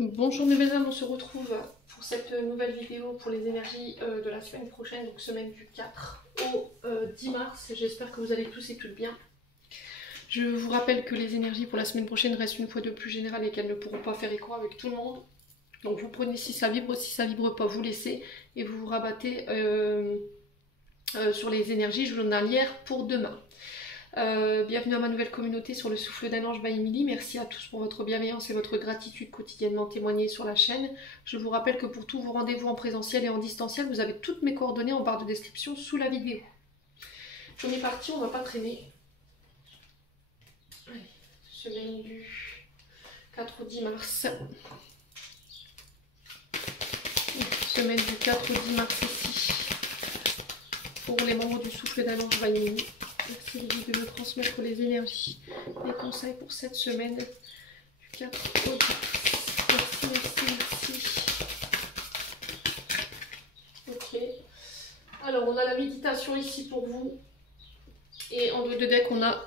Bonjour mes belles âmes, on se retrouve pour cette nouvelle vidéo pour les énergies de la semaine prochaine, donc semaine du 4 au 10 mars. J'espère que vous allez tous et toutes bien. Je vous rappelle que les énergies pour la semaine prochaine restent une fois de plus générales et qu'elles ne pourront pas faire écho avec tout le monde. Donc vous prenez si ça vibre pas, vous laissez et vous vous rabattez sur les énergies journalières pour demain. Bienvenue à ma nouvelle communauté sur le souffle d'un ange by Emily. Merci à tous pour votre bienveillance et votre gratitude quotidiennement témoignée sur la chaîne. Je vous rappelle que pour tous vos rendez-vous en présentiel et en distanciel, vous avez toutes mes coordonnées en barre de description sous la vidéo. On est parti, on va pas traîner. Allez, semaine du 4 au 10 mars. Semaine du 4 au 10 mars ici. Pour les membres du souffle d'un ange by Emily. Merci Lily de me transmettre les énergies, les conseils pour cette semaine du 4 au 10. Merci, merci, merci. Ok. Alors on a la méditation ici pour vous. Et en dos de deck on a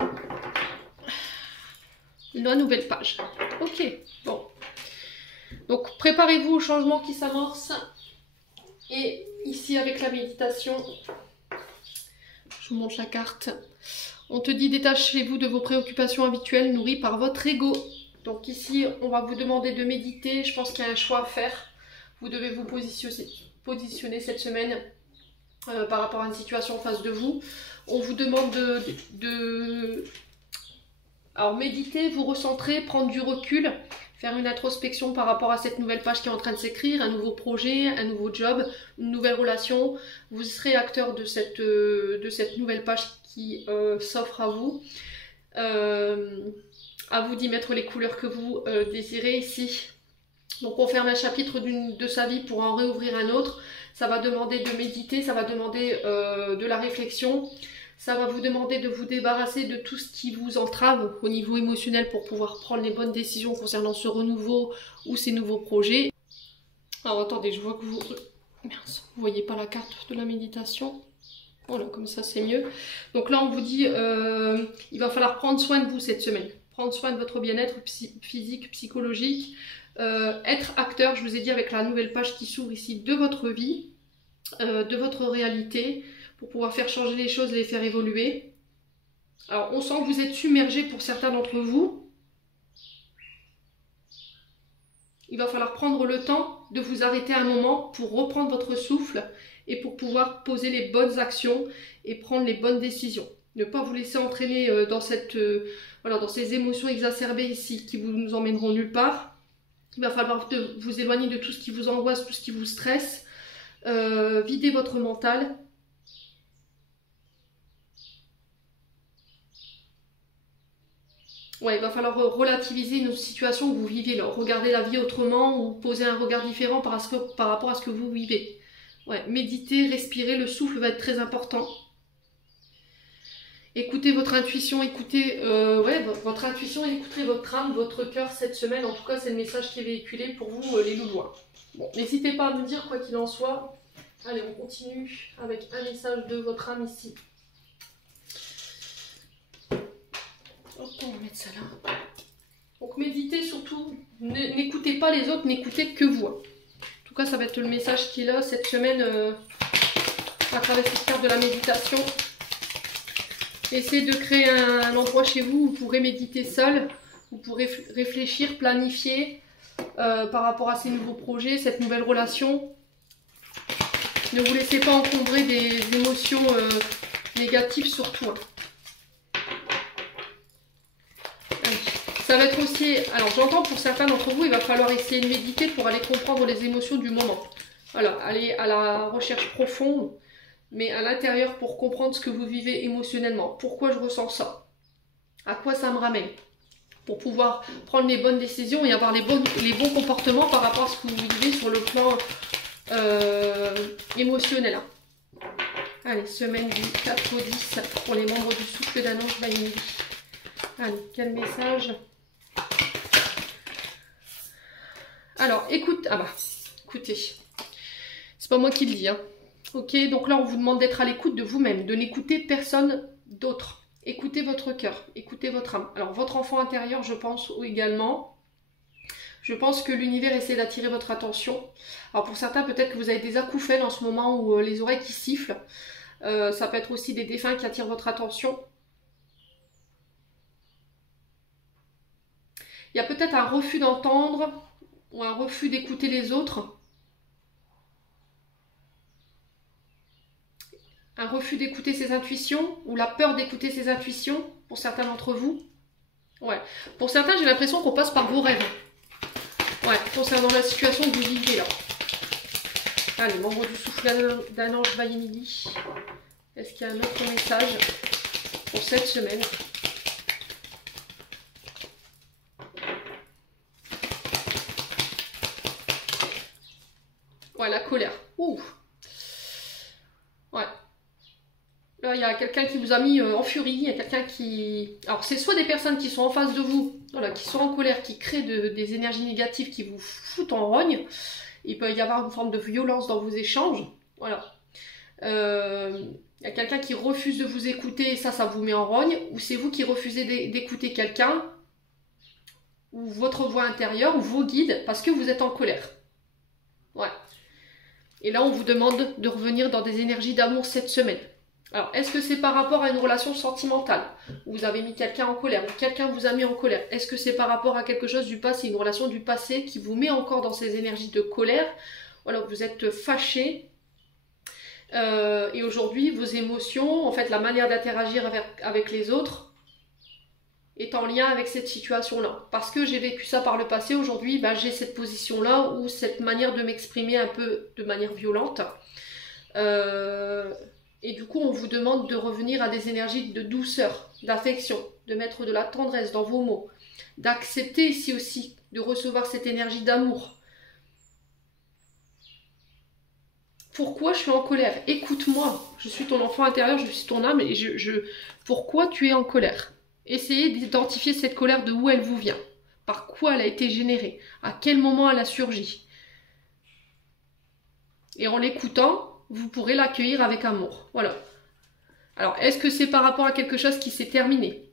la nouvelle page. Ok, bon. Donc préparez-vous au changement qui s'amorce. Et ici avec la méditation, je vous montre la carte. On te dit détachez-vous de vos préoccupations habituelles nourries par votre ego. Donc ici, on va vous demander de méditer. Je pense qu'il y a un choix à faire. Vous devez vous positionner cette semaine par rapport à une situation en face de vous. On vous demande alors méditer, vous recentrer, prendre du recul, faire une introspection par rapport à cette nouvelle page qui est en train de s'écrire, un nouveau projet, un nouveau job, une nouvelle relation. Vous serez acteur de cette nouvelle page qui s'offre à vous. À vous d'y mettre les couleurs que vous désirez ici. Donc on ferme un chapitre de sa vie pour en réouvrir un autre. Ça va demander de méditer, ça va demander de la réflexion. Ça va vous demander de vous débarrasser de tout ce qui vous entrave au niveau émotionnel pour pouvoir prendre les bonnes décisions concernant ce renouveau ou ces nouveaux projets. Alors attendez, je vois que vous... Mince, vous voyez pas la carte de la méditation. Voilà, comme ça c'est mieux. Donc là on vous dit, il va falloir prendre soin de vous cette semaine. Prendre soin de votre bien-être physique, psychologique. Être acteur, je vous ai dit avec la nouvelle page qui s'ouvre ici, de votre vie, de votre réalité, pour pouvoir faire changer les choses, les faire évoluer. Alors on sent que vous êtes submergé pour certains d'entre vous. Il va falloir prendre le temps de vous arrêter un moment pour reprendre votre souffle et pour pouvoir poser les bonnes actions et prendre les bonnes décisions. Ne pas vous laisser entraîner dans ces émotions exacerbées ici qui vous nous emmèneront nulle part. Il va falloir vous éloigner de tout ce qui vous angoisse, tout ce qui vous stresse. Vider votre mental. Ouais, il va falloir relativiser une situation que vous vivez, là. Regarder la vie autrement ou poser un regard différent par rapport à ce que vous vivez. Ouais, méditer, respirer, le souffle va être très important. Écoutez votre intuition, écoutez votre intuition, écoutez votre âme, votre cœur cette semaine. En tout cas, c'est le message qui est véhiculé pour vous, les loulous. Bon, n'hésitez pas à me dire quoi qu'il en soit. Allez, on continue avec un message de votre âme ici. On va mettre ça là. Donc méditez surtout, n'écoutez pas les autres, n'écoutez que vous. En tout cas, ça va être le message qui est là cette semaine à travers cette carte de la méditation. Essayez de créer un endroit chez vous où vous pourrez méditer seul, vous pourrez réfléchir, planifier par rapport à ces nouveaux projets, cette nouvelle relation. Ne vous laissez pas encombrer des émotions négatives surtout. Hein. Ça va être aussi, alors j'entends pour certains d'entre vous, il va falloir essayer de méditer pour aller comprendre les émotions du moment. Voilà, aller à la recherche profonde, mais à l'intérieur pour comprendre ce que vous vivez émotionnellement. Pourquoi je ressens ça? À quoi ça me ramène? Pour pouvoir prendre les bonnes décisions et avoir les bons comportements par rapport à ce que vous vivez sur le plan émotionnel. Allez, semaine du 4 au 10 pour les membres du souffle d'un ange by Emily. Allez, quel message? Alors, écoutez, c'est pas moi qui le dis, hein. Ok, donc là on vous demande d'être à l'écoute de vous-même, de n'écouter personne d'autre. Écoutez votre cœur, écoutez votre âme. Alors votre enfant intérieur, je pense également, Je pense que l'univers essaie d'attirer votre attention. Alors pour certains, peut-être que vous avez des acouphènes en ce moment ou les oreilles qui sifflent. Ça peut être aussi des défunts qui attirent votre attention. Il y a peut-être un refus d'entendre ou un refus d'écouter les autres. Un refus d'écouter ses intuitions ou la peur d'écouter ses intuitions pour certains d'entre vous. Ouais. Pour certains, j'ai l'impression qu'on passe par vos rêves. Ouais, concernant la situation que vous vivez là. Allez, membre du souffle d'un ange Vaille-Midi. Est-ce qu'il y a un autre message pour cette semaine? Ouais, la colère. Ouh. Ouais. Là, il y a quelqu'un qui vous a mis en furie. Il y a quelqu'un qui... Alors, c'est soit des personnes qui sont en face de vous, voilà, qui sont en colère, qui créent des énergies négatives qui vous foutent en rogne. Il peut y avoir une forme de violence dans vos échanges. Voilà. Il y a quelqu'un qui refuse de vous écouter et ça vous met en rogne. Ou c'est vous qui refusez d'écouter quelqu'un, ou votre voix intérieure, ou vos guides, parce que vous êtes en colère. Ouais. Et là, on vous demande de revenir dans des énergies d'amour cette semaine. Alors, est-ce que c'est par rapport à une relation sentimentale, où vous avez mis quelqu'un en colère, ou quelqu'un vous a mis en colère? Est-ce que c'est par rapport à quelque chose du passé, une relation du passé qui vous met encore dans ces énergies de colère? Ou alors vous êtes fâché, et aujourd'hui, vos émotions, en fait, la manière d'interagir avec les autres, est en lien avec cette situation-là. Parce que j'ai vécu ça par le passé, aujourd'hui, ben, j'ai cette position-là, ou cette manière de m'exprimer un peu de manière violente. Et du coup, on vous demande de revenir à des énergies de douceur, d'affection, de mettre de la tendresse dans vos mots, d'accepter ici aussi, de recevoir cette énergie d'amour. Pourquoi je suis en colère? Écoute-moi, je suis ton enfant intérieur, je suis ton âme, et pourquoi tu es en colère? Essayez d'identifier cette colère, de où elle vous vient, par quoi elle a été générée, à quel moment elle a surgi. Et en l'écoutant, vous pourrez l'accueillir avec amour. Voilà. Alors, est-ce que c'est par rapport à quelque chose qui s'est terminé?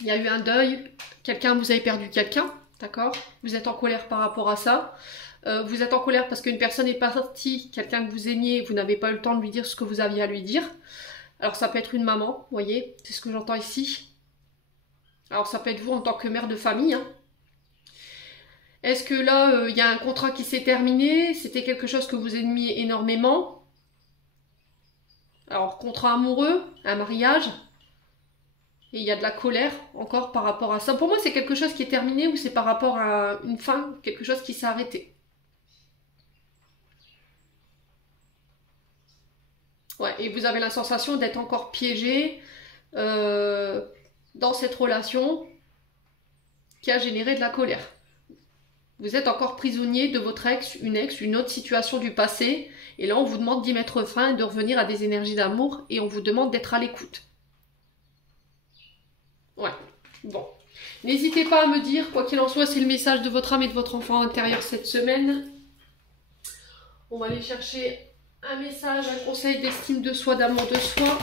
Il y a eu un deuil, vous avez perdu quelqu'un, d'accord? Vous êtes en colère par rapport à ça. Vous êtes en colère parce qu'une personne est partie, quelqu'un que vous aimiez, vous n'avez pas eu le temps de lui dire ce que vous aviez à lui dire. Alors, ça peut être une maman, vous voyez, c'est ce que j'entends ici. Alors, ça peut être vous en tant que mère de famille, hein. Est-ce que là, il y a un contrat qui s'est terminé? C'était quelque chose que vous aimiez énormément? Alors, contrat amoureux, un mariage, et il y a de la colère encore par rapport à ça. Pour moi, c'est quelque chose qui est terminé ou c'est par rapport à une fin, quelque chose qui s'est arrêté. Ouais, et vous avez la sensation d'être encore piégé dans cette relation qui a généré de la colère. Vous êtes encore prisonnier de votre ex, une autre situation du passé. Et là, on vous demande d'y mettre fin et de revenir à des énergies d'amour. Et on vous demande d'être à l'écoute. Ouais, bon. N'hésitez pas à me dire, quoi qu'il en soit, c'est le message de votre âme et de votre enfant intérieur cette semaine. On va aller chercher un message, un conseil d'estime de soi, d'amour de soi.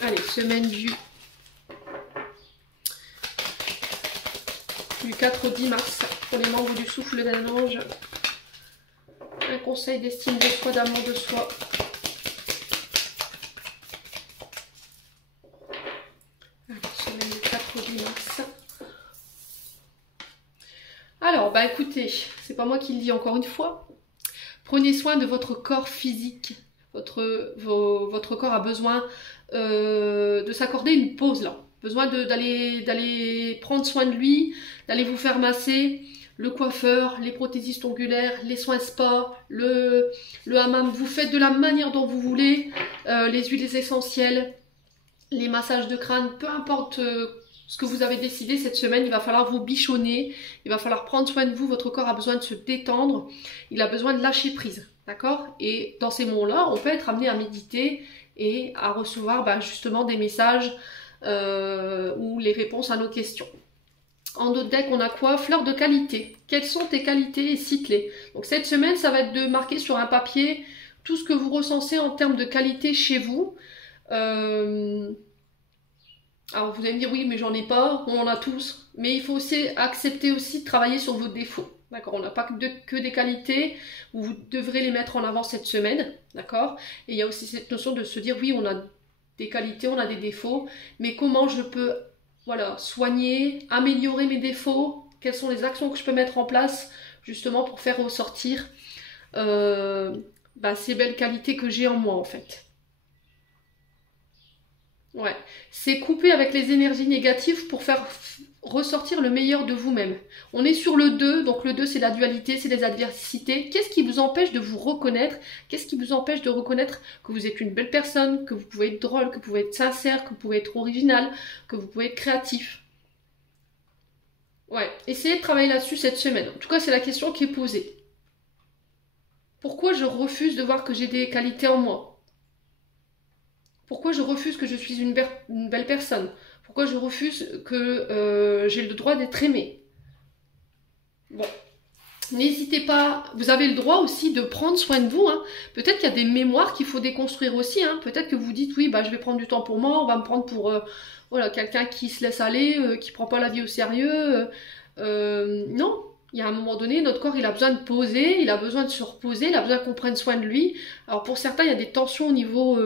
Allez, semaine du 4 au 10 mars pour les membres du souffle d'un ange. Un conseil d'estime de soi, d'amour de soi. Allez, semaine du 4 au 10 mars. Alors, bah écoutez, c'est pas moi qui le dis encore une fois. Prenez soin de votre corps physique. Votre corps a besoin de s'accorder une pause là. Besoin d'aller prendre soin de lui, d'aller vous faire masser, le coiffeur, les prothésistes ongulaires, les soins spa, le hammam. Vous faites de la manière dont vous voulez, les huiles essentielles, les massages de crâne, peu importe ce que vous avez décidé cette semaine, il va falloir vous bichonner, il va falloir prendre soin de vous, votre corps a besoin de se détendre, il a besoin de lâcher prise, d'accord? Et dans ces moments-là, on peut être amené à méditer et à recevoir justement des messages ou les réponses à nos questions. En notre deck, on a quoi? Fleurs de qualité. Quelles sont tes qualités et cite-les. Donc cette semaine, ça va être de marquer sur un papier tout ce que vous recensez en termes de qualité chez vous. Alors vous allez me dire oui mais j'en ai pas, on en a tous, mais il faut aussi accepter aussi de travailler sur vos défauts. D'accord, on n'a pas que des qualités, vous devrez les mettre en avant cette semaine, d'accord. Et il y a aussi cette notion de se dire oui on a des qualités, on a des défauts, mais comment je peux voilà, soigner, améliorer mes défauts, quelles sont les actions que je peux mettre en place justement pour faire ressortir ces belles qualités que j'ai en moi en fait. Ouais, c'est couper avec les énergies négatives pour faire ressortir le meilleur de vous-même. On est sur le 2, donc le 2 c'est la dualité, c'est les adversités. Qu'est-ce qui vous empêche de vous reconnaître? Qu'est-ce qui vous empêche de reconnaître que vous êtes une belle personne, que vous pouvez être drôle, que vous pouvez être sincère, que vous pouvez être original, que vous pouvez être créatif? Ouais, essayez de travailler là-dessus cette semaine. En tout cas, c'est la question qui est posée. Pourquoi je refuse de voir que j'ai des qualités en moi? Pourquoi je refuse que je suis une belle personne? Pourquoi je refuse que j'ai le droit d'être aimée? Bon, n'hésitez pas, vous avez le droit aussi de prendre soin de vous. Hein. Peut-être qu'il y a des mémoires qu'il faut déconstruire aussi. Hein. Peut-être que vous dites, oui, bah, je vais prendre du temps pour moi, on va me prendre pour voilà, quelqu'un qui se laisse aller, qui prend pas la vie au sérieux. Non, il y a un moment donné, notre corps, il a besoin de poser, il a besoin de se reposer, il a besoin qu'on prenne soin de lui. Alors pour certains, il y a des tensions au niveau...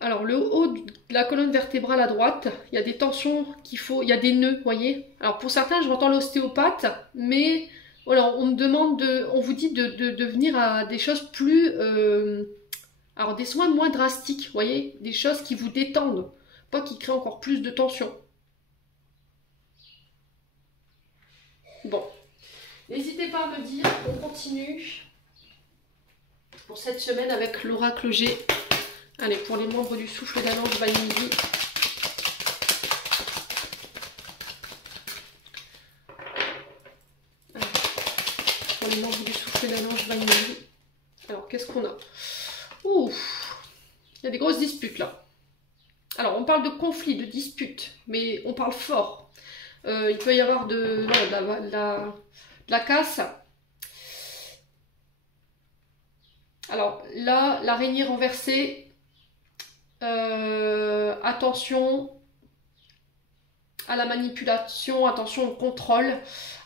Alors le haut de la colonne vertébrale à droite, il y a des tensions qu'il faut, il y a des nœuds, vous voyez. Alors pour certains, je m'entends l'ostéopathe, mais voilà, on me demande on vous dit de venir à des choses plus, alors des soins moins drastiques, vous voyez, des choses qui vous détendent, pas qui créent encore plus de tension. Bon, n'hésitez pas à me dire, on continue pour cette semaine avec l'oracle G. Allez, pour les membres du souffle d'un ange Vaille-Midi. Pour les membres du souffle d'un ange Vaille-Midi. Alors, qu'est-ce qu'on a? Ouf, il y a des grosses disputes là. Alors, on parle de conflits, de disputes, mais on parle fort. Il peut y avoir de la casse. Alors, là, l'araignée renversée... attention à la manipulation, attention au contrôle,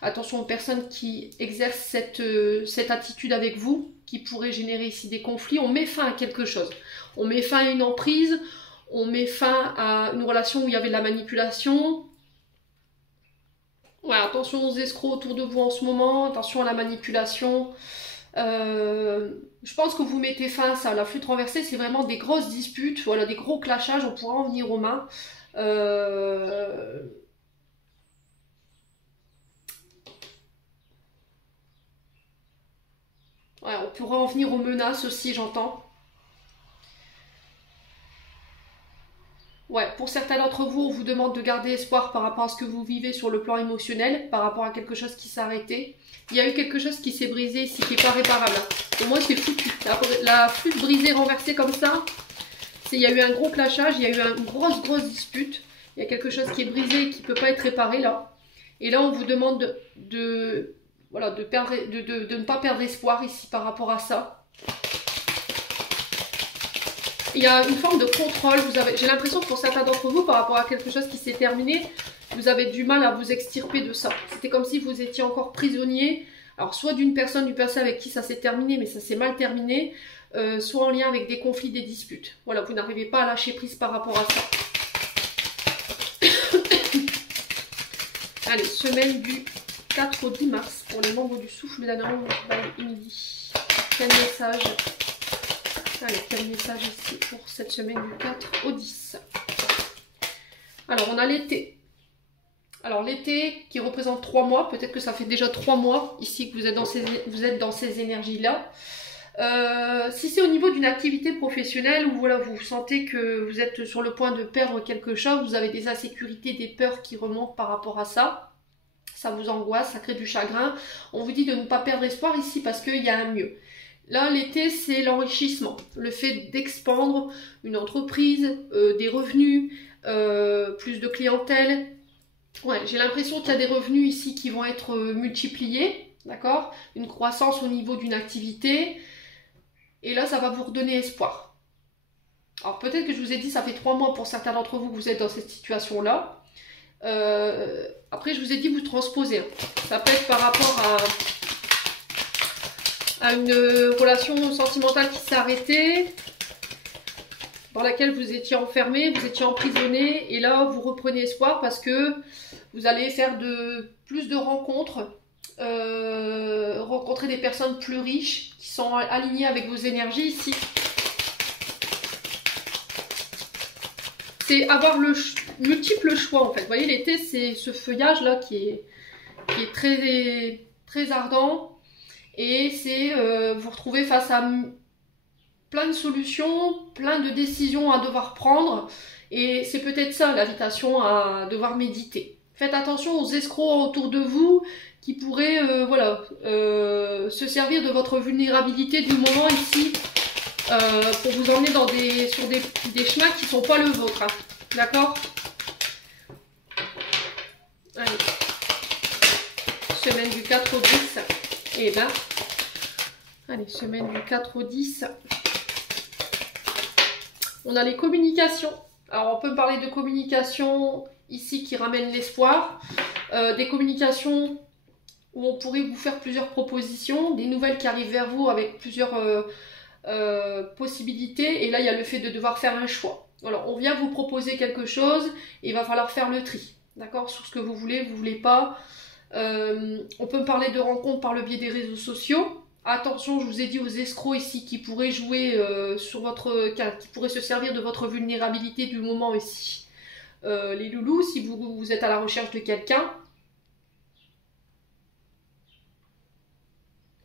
attention aux personnes qui exercent cette attitude avec vous, qui pourrait générer ici des conflits. On met fin à quelque chose. On met fin à une emprise, on met fin à une relation où il y avait de la manipulation. Ouais, attention aux escrocs autour de vous en ce moment, attention à la manipulation. Je pense que vous mettez fin à ça. La flûte renversée, c'est vraiment des grosses disputes, voilà, des gros clashages, on pourra en venir aux mains. Ouais, on pourra en venir aux menaces aussi, j'entends. Ouais, pour certains d'entre vous, on vous demande de garder espoir par rapport à ce que vous vivez sur le plan émotionnel, par rapport à quelque chose qui s'est arrêté. Il y a eu quelque chose qui s'est brisé ici, qui n'est pas réparable. Et moi, c'est foutu. La flûte brisée, renversée comme ça, il y a eu un gros clashage, il y a eu une grosse dispute. Il y a quelque chose qui est brisé et qui ne peut pas être réparé là. Et là, on vous demande de ne pas perdre espoir ici par rapport à ça. Il y a une forme de contrôle, j'ai l'impression que pour certains d'entre vous, par rapport à quelque chose qui s'est terminé, vous avez du mal à vous extirper de ça. C'était comme si vous étiez encore prisonnier, alors soit d'une personne du passé avec qui ça s'est terminé, mais ça s'est mal terminé, soit en lien avec des conflits, des disputes. Voilà, vous n'arrivez pas à lâcher prise par rapport à ça. Allez, semaine du 4 au 10 mars, pour les membres du souffle d'un ange Vaille-Midi. Quel message? Allez, quel message ici pour cette semaine du 4 au 10. Alors, on a l'été. Alors, l'été qui représente 3 mois. Peut-être que ça fait déjà 3 mois ici que vous êtes dans ces énergies-là. Si c'est au niveau d'une activité professionnelle où voilà, vous sentez que vous êtes sur le point de perdre quelque chose, vous avez des insécurités, des peurs qui remontent par rapport à ça. Ça vous angoisse, ça crée du chagrin. On vous dit de ne pas perdre espoir ici parce qu'il y a un mieux. Là, l'été, c'est l'enrichissement, le fait d'expandre une entreprise, des revenus, plus de clientèle. Ouais, j'ai l'impression qu'il y a des revenus ici qui vont être multipliés, d'accord? Une croissance au niveau d'une activité. Et là, ça va vous redonner espoir. Alors peut-être que je vous ai dit, ça fait 3 mois pour certains d'entre vous que vous êtes dans cette situation-là. Après, je vous ai dit, vous transposez. Ça peut être par rapport à une relation sentimentale qui s'est arrêtée, dans laquelle vous étiez enfermé, vous étiez emprisonné, et là, vous reprenez espoir parce que vous allez faire plus de rencontres, rencontrer des personnes plus riches, qui sont alignées avec vos énergies ici. C'est avoir multiples choix en fait. Vous voyez, l'été, c'est ce feuillage là qui est très, très ardent. Et c'est vous retrouver face à plein de solutions, plein de décisions à devoir prendre. Et c'est peut-être ça l'invitation à devoir méditer. Faites attention aux escrocs autour de vous qui pourraient se servir de votre vulnérabilité du moment ici. Pour vous emmener sur des chemins qui ne sont pas le vôtre. Hein. D'accord? Allez. Semaine du 4 au 10. Et ben. Allez, semaine du 4 au 10. On a les communications. Alors, on peut parler de communication ici qui ramène l'espoir. Des communications où on pourrait vous faire plusieurs propositions. Des nouvelles qui arrivent vers vous avec plusieurs... possibilités, et là il y a le fait de devoir faire un choix. Alors on vient vous proposer quelque chose et il va falloir faire le tri, d'accord, sur ce que vous voulez pas. On peut me parler de rencontres par le biais des réseaux sociaux. Attention, je vous ai dit aux escrocs ici qui pourraient jouer sur votre cas, qui pourraient se servir de votre vulnérabilité du moment ici. Les loulous, si vous êtes à la recherche de quelqu'un,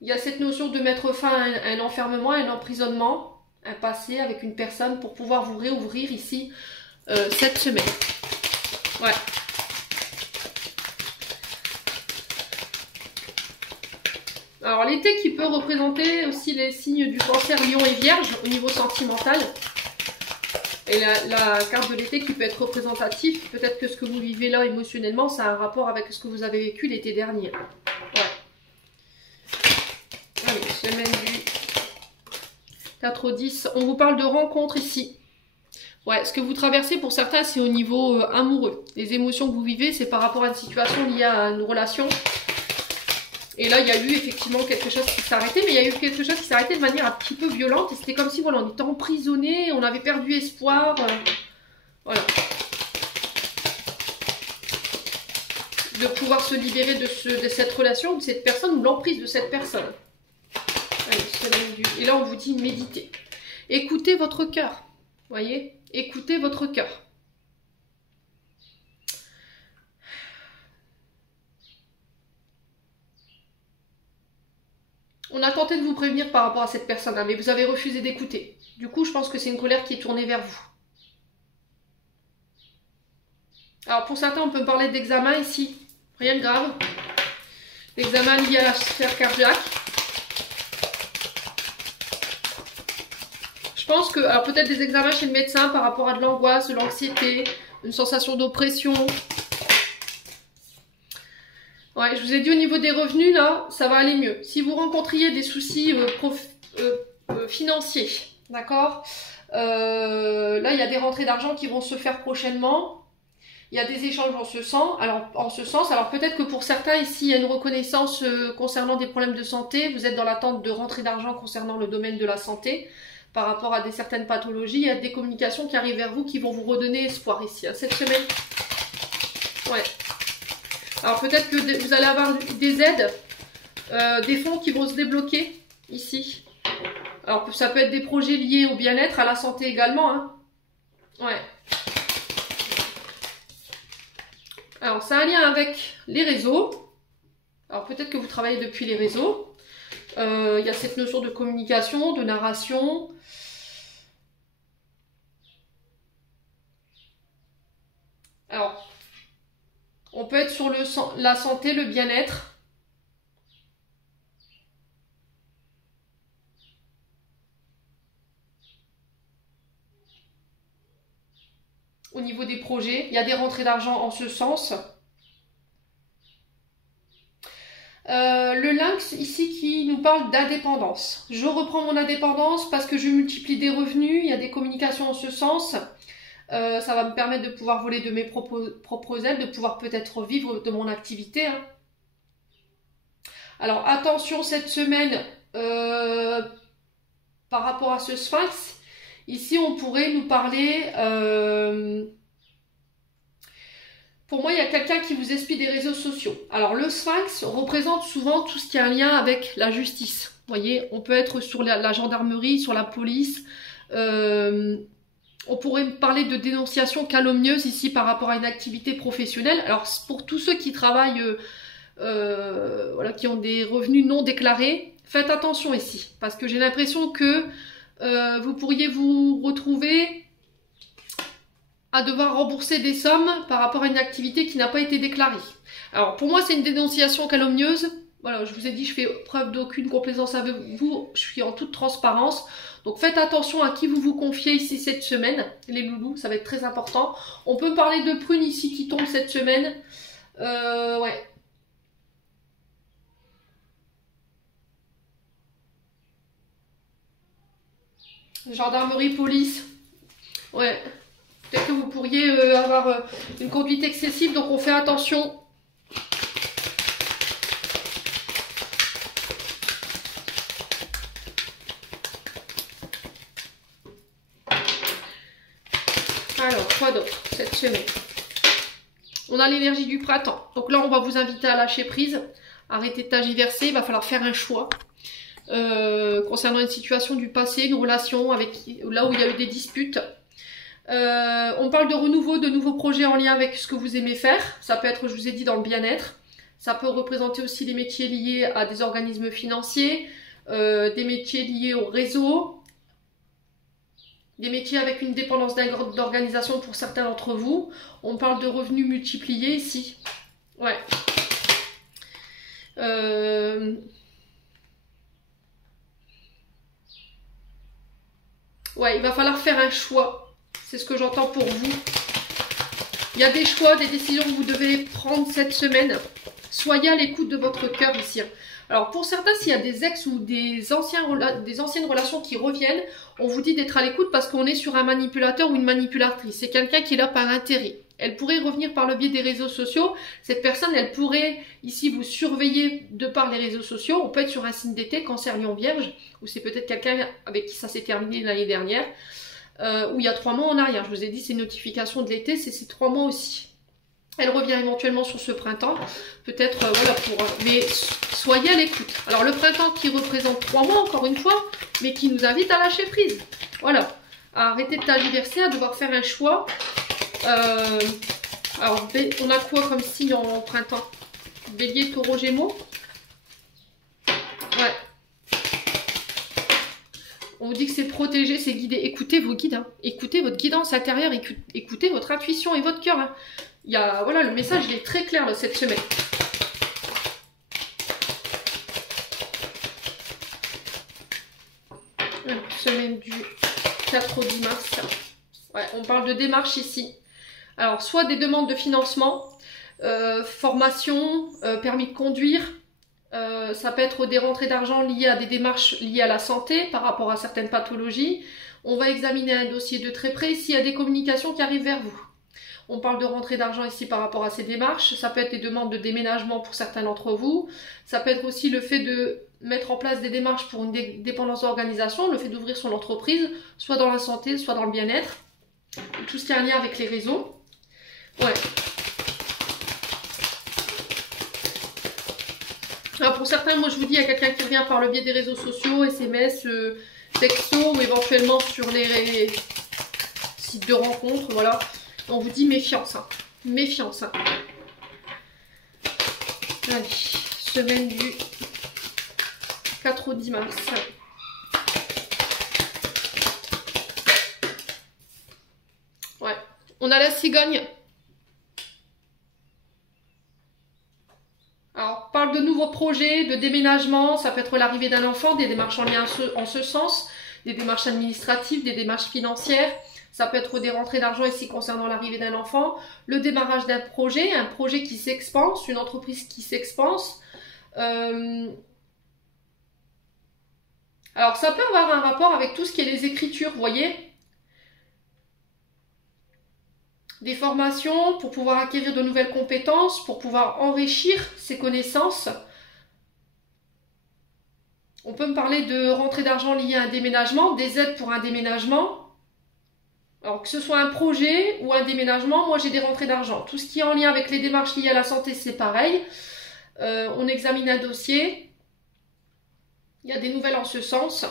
il y a cette notion de mettre fin à un enfermement, un emprisonnement, un passé avec une personne pour pouvoir vous réouvrir ici cette semaine. Ouais. Alors l'été qui peut représenter aussi les signes du cancer, lion et vierge au niveau sentimental. Et la carte de l'été qui peut être représentative, peut-être que ce que vous vivez là émotionnellement, ça a un rapport avec ce que vous avez vécu l'été dernier. Ouais. Semaine du 4 au 10. On vous parle de rencontres ici. Ouais, ce que vous traversez pour certains, c'est au niveau amoureux. Les émotions que vous vivez, c'est par rapport à une situation liée à une relation. Et là, il y a eu effectivement quelque chose qui s'est arrêté, mais il y a eu quelque chose qui s'est arrêté de manière un petit peu violente. Et c'était comme si voilà, on était emprisonné, on avait perdu espoir. Voilà. De pouvoir se libérer de cette relation, de cette personne, ou l'emprise de cette personne. Et là, on vous dit méditer. Écoutez votre cœur. Voyez? Écoutez votre cœur. On a tenté de vous prévenir par rapport à cette personne-là, mais vous avez refusé d'écouter. Du coup, je pense que c'est une colère qui est tournée vers vous. Alors, pour certains, on peut parler d'examen ici. Rien de grave. L'examen lié à la sphère cardiaque. Je pense que, alors peut-être des examens chez le médecin par rapport à de l'angoisse, de l'anxiété, une sensation d'oppression. Ouais, je vous ai dit au niveau des revenus, là, ça va aller mieux. Si vous rencontriez des soucis financiers, d'accord, là, il y a des rentrées d'argent qui vont se faire prochainement. Il y a des échanges en ce sens. Alors peut-être que pour certains, ici, il y a une reconnaissance concernant des problèmes de santé. Vous êtes dans l'attente de rentrées d'argent concernant le domaine de la santé. Par rapport à certaines pathologies, il y a des communications qui arrivent vers vous qui vont vous redonner espoir ici, hein, cette semaine. Ouais. Alors peut-être que vous allez avoir des aides, des fonds qui vont se débloquer ici. Alors ça peut être des projets liés au bien-être, à la santé également. Hein. Ouais. Alors ça a un lien avec les réseaux. Alors peut-être que vous travaillez depuis les réseaux. Il y a cette notion de communication, de narration. Alors, on peut être sur la santé, le bien-être. Au niveau des projets, il y a des rentrées d'argent en ce sens. Le lynx ici qui nous parle d'indépendance. Je reprends mon indépendance parce que je multiplie des revenus, il y a des communications en ce sens. Ça va me permettre de pouvoir voler de mes propres ailes, de pouvoir peut-être vivre de mon activité. Hein. Alors attention cette semaine par rapport à ce sphinx. Ici on pourrait nous parler... Pour moi, il y a quelqu'un qui vous espie des réseaux sociaux. Alors, le sphinx représente souvent tout ce qui a un lien avec la justice. Vous voyez, on peut être sur la gendarmerie, sur la police. On pourrait parler de dénonciation calomnieuse ici par rapport à une activité professionnelle. Alors, pour tous ceux qui travaillent, voilà, qui ont des revenus non déclarés, faites attention ici. Parce que j'ai l'impression que vous pourriez vous retrouver à devoir rembourser des sommes par rapport à une activité qui n'a pas été déclarée. Alors pour moi c'est une dénonciation calomnieuse. Voilà, je vous ai dit, je fais preuve d'aucune complaisance avec vous, je suis en toute transparence. Donc faites attention à qui vous vous confiez ici cette semaine, les loulous, ça va être très important. On peut parler de prunes ici qui tombent cette semaine. Ouais. Gendarmerie, police. Ouais. Peut-être que vous pourriez avoir une conduite excessive, donc on fait attention. Alors, quoi d'autre cette semaine? On a l'énergie du printemps. Donc là, on va vous inviter à lâcher prise, arrêter de tergiverser, il va falloir faire un choix. Concernant une situation du passé, une relation avec là où il y a eu des disputes. On parle de renouveau, de nouveaux projets en lien avec ce que vous aimez faire. Ça peut être, je vous ai dit, dans le bien-être. Ça peut représenter aussi des métiers liés à des organismes financiers, des métiers liés au réseau, des métiers avec une dépendance d'organisation pour certains d'entre vous. On parle de revenus multipliés ici. Ouais. Ouais, il va falloir faire un choix. C'est ce que j'entends pour vous. Il y a des choix, des décisions que vous devez prendre cette semaine. Soyez à l'écoute de votre cœur ici. Alors pour certains, s'il y a des ex ou des anciennes relations qui reviennent, on vous dit d'être à l'écoute parce qu'on est sur un manipulateur ou une manipulatrice. C'est quelqu'un qui est là par intérêt. Elle pourrait revenir par le biais des réseaux sociaux. Cette personne, elle pourrait ici vous surveiller de par les réseaux sociaux. On peut être sur un signe d'été, Cancer, Lion, Vierge, ou c'est peut-être quelqu'un avec qui ça s'est terminé l'année dernière. Où il y a 3 mois en arrière. Je vous ai dit, ces notifications de l'été, c'est ces 3 mois aussi. Elle revient éventuellement sur ce printemps. Peut-être, voilà, mais soyez à l'écoute. Alors, le printemps qui représente 3 mois, encore une fois, mais qui nous invite à lâcher prise. Voilà. À arrêter de tergiverser, à devoir faire un choix. Alors, on a quoi comme signe en printemps? Bélier, Taureau, Gémeaux. Ouais. On vous dit que c'est protégé, c'est guidé. Écoutez vos guides, hein. Écoutez votre guidance intérieure, écoutez votre intuition et votre cœur. Hein. Voilà, le message il est très clair là, cette semaine. Semaine du 4 au 10 mars. Ouais, on parle de démarche ici. Alors, soit des demandes de financement, formation, permis de conduire. Ça peut être des rentrées d'argent liées à des démarches liées à la santé par rapport à certaines pathologies. On va examiner un dossier de très près s'il y a des communications qui arrivent vers vous. On parle de rentrée d'argent ici par rapport à ces démarches. Ça peut être des demandes de déménagement pour certains d'entre vous. Ça peut être aussi le fait de mettre en place des démarches pour une dépendance d'organisation, le fait d'ouvrir son entreprise, soit dans la santé, soit dans le bien-être. Tout ce qui a un lien avec les réseaux. Ouais. Alors pour certains, moi je vous dis, il y a quelqu'un qui revient par le biais des réseaux sociaux, SMS, texto ou éventuellement sur les sites de rencontres, voilà. On vous dit méfiance, hein. Méfiance. Hein. Allez, semaine du 4 au 10 mars. Ouais, on a la cigogne. Alors, on parle de nouveaux projets, de déménagement, ça peut être l'arrivée d'un enfant, des démarches en lien en ce sens, des démarches administratives, des démarches financières. Ça peut être des rentrées d'argent ici concernant l'arrivée d'un enfant, le démarrage d'un projet, un projet qui s'expanse, une entreprise qui s'expanse. Alors ça peut avoir un rapport avec tout ce qui est les écritures, vous voyez. Des formations pour pouvoir acquérir de nouvelles compétences, pour pouvoir enrichir ses connaissances. On peut me parler de rentrée d'argent liée à un déménagement, des aides pour un déménagement. Alors que ce soit un projet ou un déménagement, moi j'ai des rentrées d'argent. Tout ce qui est en lien avec les démarches liées à la santé, c'est pareil. On examine un dossier. Il y a des nouvelles en ce sens.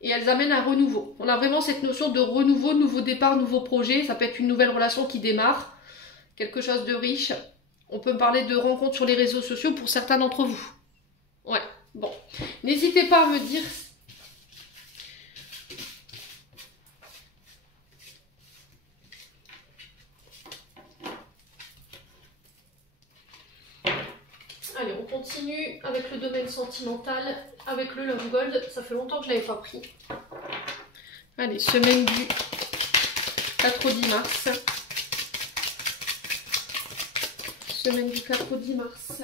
Et elles amènent un renouveau. On a vraiment cette notion de renouveau, nouveau départ, nouveau projet. Ça peut être une nouvelle relation qui démarre. Quelque chose de riche. On peut me parler de rencontres sur les réseaux sociaux pour certains d'entre vous. Ouais, bon. N'hésitez pas à me dire... Allez, on continue avec le domaine sentimental, avec le Love Gold. Ça fait longtemps que je ne l'avais pas pris. Allez, semaine du 4 au 10 mars. Semaine du 4 au 10 mars.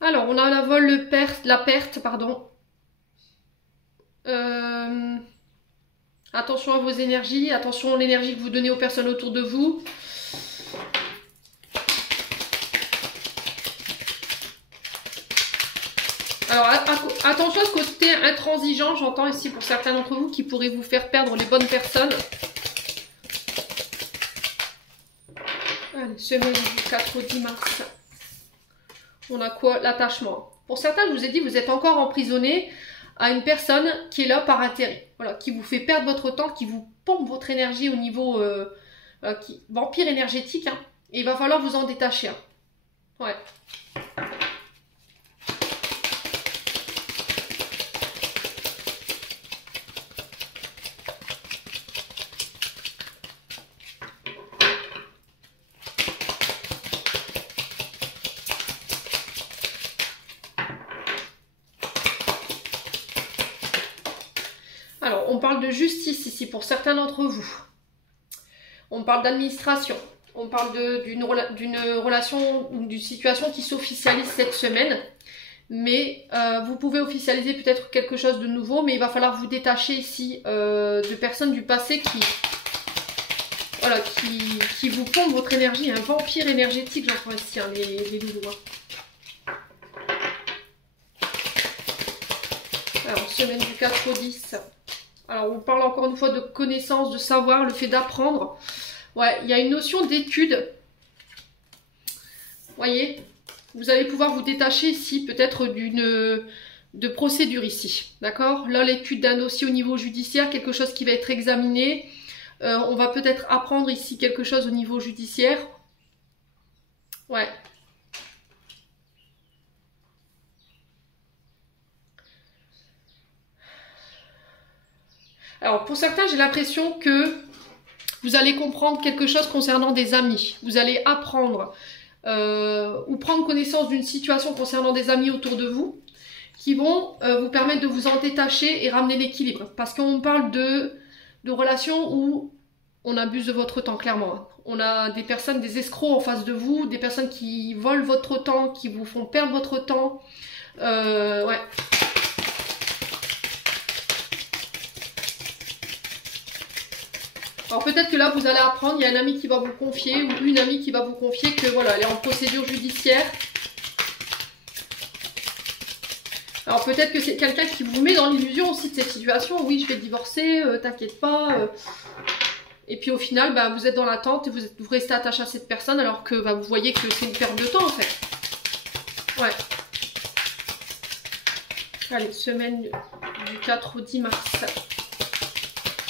Alors, on a la perte, pardon. Attention à vos énergies, attention à l'énergie que vous donnez aux personnes autour de vous. Alors attention à ce côté intransigeant, j'entends ici pour certains d'entre vous, qui pourrait vous faire perdre les bonnes personnes. Allez, semaine du 4 au 10 mars. On a quoi? L'attachement. Pour certains, je vous ai dit, vous êtes encore emprisonné à une personne qui est là par intérêt. Voilà, qui vous fait perdre votre temps, qui vous pompe votre énergie au niveau vampire énergétique. Hein, et il va falloir vous en détacher. Hein. Ouais. Alors, on parle de justice ici pour certains d'entre vous. On parle d'administration. On parle d'une relation ou d'une situation qui s'officialise cette semaine. Mais vous pouvez officialiser peut-être quelque chose de nouveau, mais il va falloir vous détacher ici de personnes du passé qui vous pompent votre énergie. Un vampire énergétique, j'entends ici, hein, les loulous. Hein. Alors, semaine du 4 au 10. Alors, on parle encore une fois de connaissance, de savoir, le fait d'apprendre. Ouais, il y a une notion d'étude. Voyez, vous allez pouvoir vous détacher ici peut-être de procédure ici. D'accord? Là, l'étude d'un dossier au niveau judiciaire, quelque chose qui va être examiné. On va peut-être apprendre ici quelque chose au niveau judiciaire. Ouais. Alors, pour certains, j'ai l'impression que vous allez comprendre quelque chose concernant des amis. Vous allez apprendre ou prendre connaissance d'une situation concernant des amis autour de vous qui vont vous permettre de vous en détacher et ramener l'équilibre. Parce qu'on parle de relations où on abuse de votre temps, clairement. On a des personnes, des escrocs en face de vous, des personnes qui volent votre temps, qui vous font perdre votre temps. Ouais. Alors peut-être que là vous allez apprendre, il y a un ami qui va vous confier ou une amie qui va vous confier que voilà, elle est en procédure judiciaire. Alors peut-être que c'est quelqu'un qui vous met dans l'illusion aussi de cette situation. Oui, je vais divorcer, t'inquiète pas. Et puis au final, bah, vous êtes dans l'attente et vous restez attaché à cette personne alors que bah, vous voyez que c'est une perte de temps en fait. Ouais. Allez, semaine du 4 au 10 mars.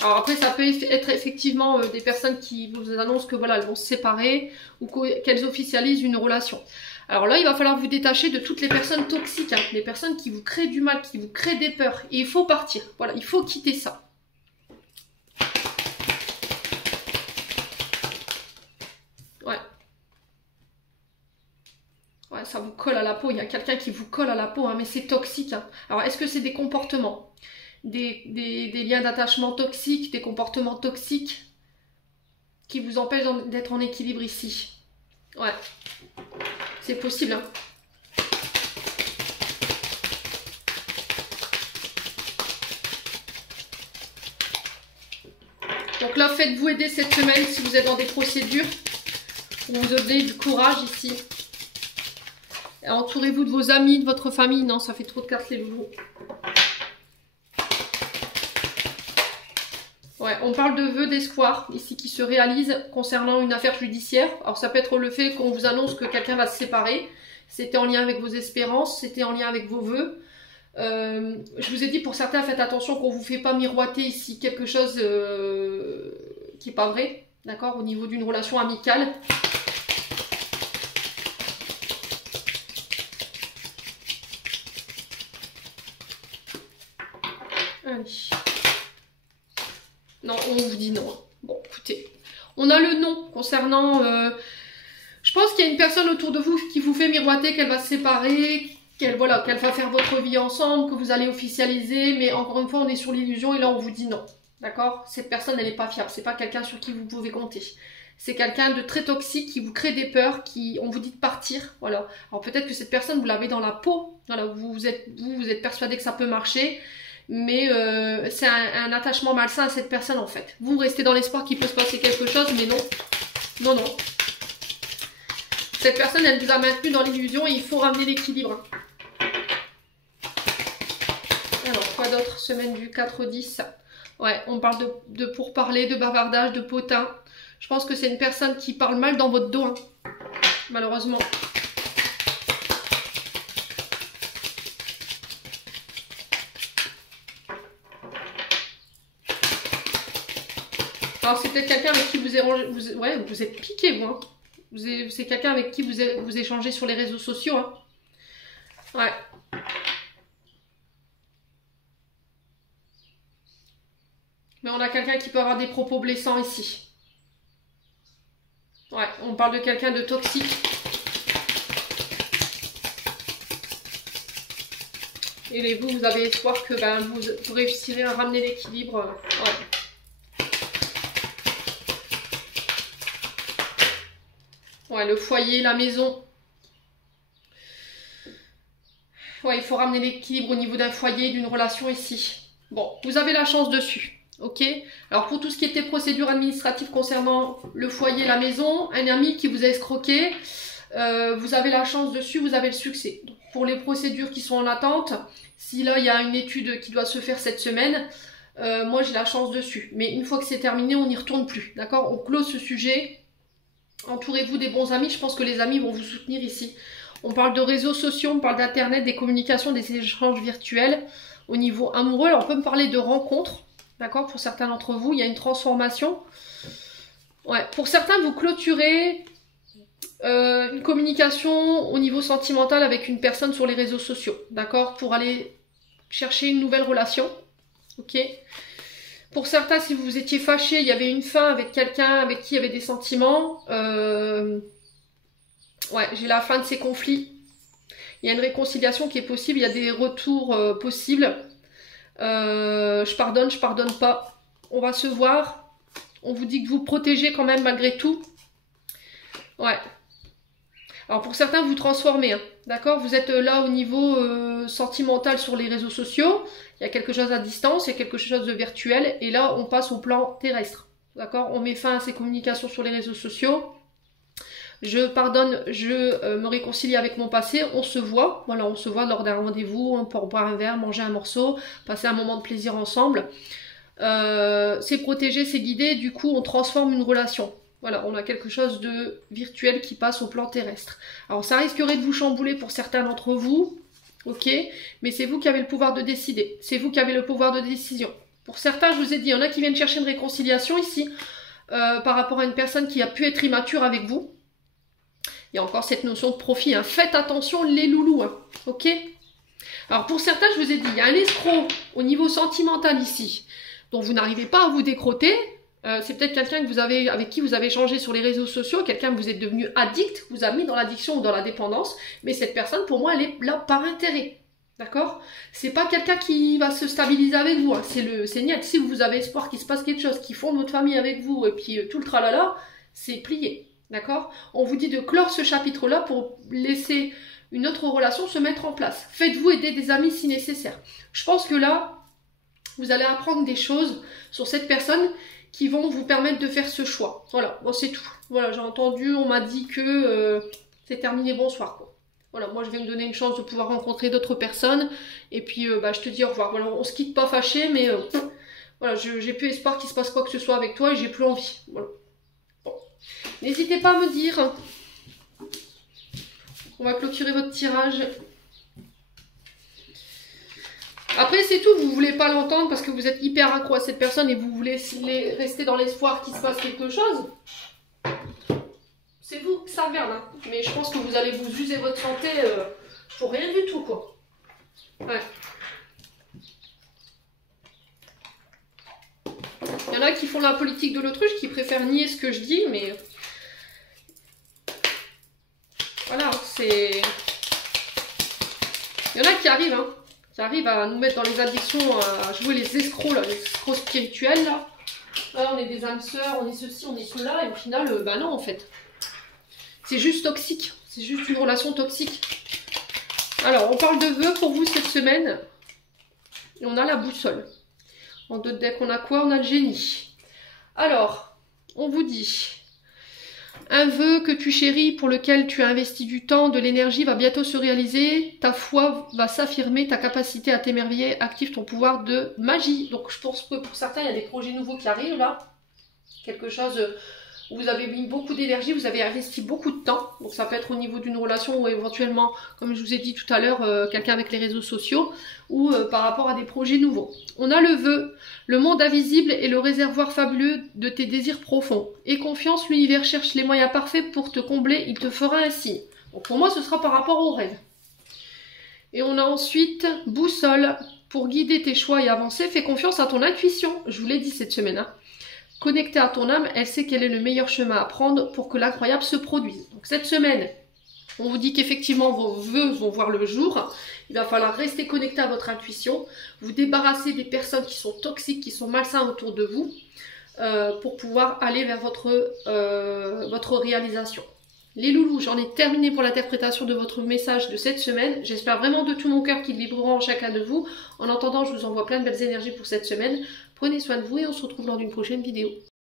Alors après, ça peut être effectivement des personnes qui vous annoncent que voilà, elles vont se séparer ou qu'elles officialisent une relation. Alors là, il va falloir vous détacher de toutes les personnes toxiques, hein, les personnes qui vous créent du mal, qui vous créent des peurs. Et il faut partir. Voilà, il faut quitter ça. Ouais. Ouais, ça vous colle à la peau. Il y a quelqu'un qui vous colle à la peau, hein, mais c'est toxique. Hein. Alors, est-ce que c'est des comportements ? Des liens d'attachement toxiques, des comportements toxiques. qui vous empêche d'être en équilibre ici. Ouais, c'est possible, hein. Donc là, faites-vous aider cette semaine si vous êtes dans des procédures. Vous donnez du courage ici. Entourez-vous de vos amis, de votre famille. Non, ça fait trop de cartes les loulous. Ouais, on parle de vœux d'espoir ici qui se réalisent concernant une affaire judiciaire. Alors ça peut être le fait qu'on vous annonce que quelqu'un va se séparer. C'était en lien avec vos espérances, c'était en lien avec vos vœux. Je vous ai dit pour certains, faites attention qu'on ne vous fait pas miroiter ici quelque chose qui n'est pas vrai, d'accord, au niveau d'une relation amicale. Allez. Non, on vous dit non. Bon, écoutez, on a le non concernant... je pense qu'il y a une personne autour de vous qui vous fait miroiter qu'elle va se séparer, qu'elle va faire votre vie ensemble, que vous allez officialiser, mais encore une fois, on est sur l'illusion et là, on vous dit non. D'accord? Cette personne, elle n'est pas fiable. C'est pas quelqu'un sur qui vous pouvez compter. C'est quelqu'un de très toxique qui vous crée des peurs, on vous dit de partir. Voilà. Alors peut-être que cette personne, vous l'avez dans la peau. Voilà, vous êtes persuadé que ça peut marcher. Mais c'est un attachement malsain à cette personne en fait. Vous restez dans l'espoir qu'il peut se passer quelque chose, mais non. Non, non. Cette personne, elle vous a maintenu dans l'illusion et il faut ramener l'équilibre. Alors, quoi d'autre? Semaine du 4-10. Ouais, on parle de pourparler, de bavardage, de potin. Je pense que c'est une personne qui parle mal dans votre dos, hein, malheureusement. Alors c'est peut-être quelqu'un avec qui vous êtes piqué, vous. Hein. C'est quelqu'un avec qui vous échangez sur les réseaux sociaux. Hein. Ouais. Mais on a quelqu'un qui peut avoir des propos blessants ici. Ouais, on parle de quelqu'un de toxique. Et vous avez espoir que vous réussirez à ramener l'équilibre. Ouais. Ouais, le foyer, la maison. Ouais, il faut ramener l'équilibre au niveau d'un foyer, d'une relation ici. Bon, vous avez la chance dessus. Ok? Alors pour tout ce qui était procédure administrative concernant le foyer, la maison, un ami qui vous a escroqué, vous avez la chance dessus, vous avez le succès. Donc, pour les procédures qui sont en attente, si là il y a une étude qui doit se faire cette semaine, moi j'ai la chance dessus. Mais une fois que c'est terminé, on n'y retourne plus. D'accord? On close ce sujet. Entourez-vous des bons amis, je pense que les amis vont vous soutenir ici. On parle de réseaux sociaux, on parle d'internet, des communications, des échanges virtuels. Au niveau amoureux, alors on peut me parler de rencontres. D'accord, pour certains d'entre vous, il y a une transformation. Ouais, pour certains, vous clôturez une communication au niveau sentimental avec une personne sur les réseaux sociaux. D'accord, pour aller chercher une nouvelle relation. Ok. Pour certains, si vous étiez fâché, il y avait une fin avec quelqu'un avec qui il y avait des sentiments. Ouais, j'ai la fin de ces conflits. Il y a une réconciliation qui est possible, il y a des retours possibles. Je pardonne pas. On va se voir. On vous dit que vous protégez quand même malgré tout. Ouais. Alors pour certains, vous transformez. Hein, d'accord? Vous êtes là au niveau sentimental sur les réseaux sociaux. Il y a quelque chose à distance, il y a quelque chose de virtuel. Et là, on passe au plan terrestre. D'accord? On met fin à ces communications sur les réseaux sociaux. Je pardonne, je me réconcilie avec mon passé, on se voit, voilà, on se voit lors d'un rendez-vous, pour boire un verre, manger un morceau, passer un moment de plaisir ensemble. C'est protégé, c'est guidé, du coup on transforme une relation. Voilà, on a quelque chose de virtuel qui passe au plan terrestre. Alors ça risquerait de vous chambouler pour certains d'entre vous, ok, mais c'est vous qui avez le pouvoir de décider, c'est vous qui avez le pouvoir de décision. Pour certains, je vous ai dit, il y en a qui viennent chercher une réconciliation ici, par rapport à une personne qui a pu être immature avec vous. Il y a encore cette notion de profit. Hein. Faites attention les loulous. Hein. Ok? Alors pour certains, je vous ai dit, il y a un escroc au niveau sentimental ici, dont vous n'arrivez pas à vous décrotter. C'est peut-être quelqu'un avec qui vous avez échangé sur les réseaux sociaux, quelqu'un que vous êtes devenu addict, vous a mis dans l'addiction ou dans la dépendance. Mais cette personne, pour moi, elle est là par intérêt. D'accord? C'est pas quelqu'un qui va se stabiliser avec vous, hein. C'est net. Si vous avez espoir qu'il se passe quelque chose, qu'ils font votre famille avec vous, et puis tout le tralala, c'est plié. D'accord? On vous dit de clore ce chapitre-là pour laisser une autre relation se mettre en place. Faites-vous aider des amis si nécessaire. Je pense que là, vous allez apprendre des choses sur cette personne qui vont vous permettre de faire ce choix. Voilà, bon, c'est tout. Voilà, j'ai entendu, on m'a dit que c'est terminé, bonsoir, quoi. Voilà, moi je vais me donner une chance de pouvoir rencontrer d'autres personnes. Et puis je te dis au revoir. Voilà, on se quitte pas fâché, mais voilà, j'ai plus espoir qu'il se passe quoi que ce soit avec toi et j'ai plus envie. Voilà. Bon. N'hésitez pas à me dire. On va clôturer votre tirage. Après c'est tout, vous voulez pas l'entendre parce que vous êtes hyper accro à cette personne et vous voulez rester dans l'espoir qu'il se passe quelque chose. C'est vous, ça regarde, hein. Mais je pense que vous allez vous user votre santé pour rien du tout, quoi. Ouais. Il y en a qui font la politique de l'autruche, qui préfèrent nier ce que je dis, mais... Voilà, c'est... Il y en a qui arrivent, hein. Qui arrivent à nous mettre dans les addictions, à jouer les escrocs, là, les escrocs spirituels, là. Là, on est des âmes sœurs, on est ceci, on est cela, et au final, bah non, en fait. C'est juste toxique, c'est juste une relation toxique. Alors, on parle de vœux pour vous cette semaine. Et on a la boussole. En deux decks, on a quoi? On a le génie. Alors, on vous dit... Un vœu que tu chéris, pour lequel tu as investi du temps, de l'énergie, va bientôt se réaliser. Ta foi va s'affirmer, ta capacité à t'émerveiller active ton pouvoir de magie. Donc, je pense que pour certains, il y a des projets nouveaux qui arrivent là. Quelque chose... où vous avez mis beaucoup d'énergie, vous avez investi beaucoup de temps. Donc ça peut être au niveau d'une relation ou éventuellement, comme je vous ai dit tout à l'heure, quelqu'un avec les réseaux sociaux ou par rapport à des projets nouveaux. On a le vœu, le monde invisible est le réservoir fabuleux de tes désirs profonds. Aie confiance, l'univers cherche les moyens parfaits pour te combler, il te fera un signe. Donc pour moi, ce sera par rapport au rêve. Et on a ensuite boussole. Pour guider tes choix et avancer, fais confiance à ton intuition. Je vous l'ai dit cette semaine, hein. Connectée à ton âme, elle sait quel est le meilleur chemin à prendre pour que l'incroyable se produise. Donc cette semaine, on vous dit qu'effectivement vos vœux vont voir le jour. Il va falloir rester connecté à votre intuition, vous débarrasser des personnes qui sont toxiques, qui sont malsains autour de vous, pour pouvoir aller vers votre réalisation. Les loulous, j'en ai terminé pour l'interprétation de votre message de cette semaine. J'espère vraiment de tout mon cœur qu'ils vibreront en chacun de vous. En attendant, je vous envoie plein de belles énergies pour cette semaine. Prenez soin de vous et on se retrouve lors d'une prochaine vidéo.